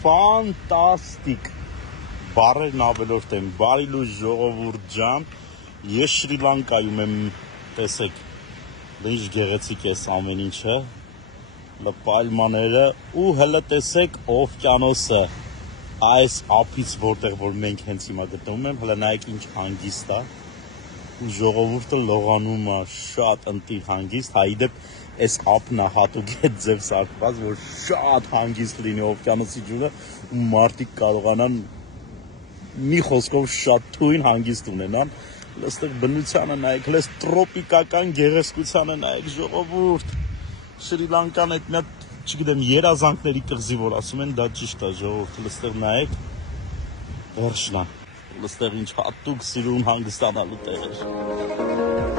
Ֆանտաստիկ բարերն ավելորդ են, բարի լույս ժողովուրդ ջան, ես Շրի Լանկայում եմ, տեսեք, ինչ գեղեցիկ է ամեն ինչը, պայմանները ու հələ տեսեք օվկիանոսը, այս ափից որտեղ որ մենք հենց հիմա գտնվում եմ, հələ նայեք ինչ հանգիստ է, ու ժողովուրդը լողանում է շատ ընտիր հանգիստ, հայդեպ այս ափն է հատուկ է ձև սարքված, որ շատ հանգիստ լինի օվկիանոսի ջուրը ու մարդիկ կարողանան մի խոսքով շատ թույն հանգիստ ունենան, այստեղ բնությանը նայեք, հենց տրոպիկական գեղեցկությանը նայեք ժողովուրդ, Շրի Լանկան այդ մի հատ, չգիտեմ, երազանքների կղզի որ ասում են, դա ճիշտ է ժողովուրդ, այստեղ նայեք, վերջնա, այստեղ ինչ հատուկ սիրուն հանգստանալու տեղ է։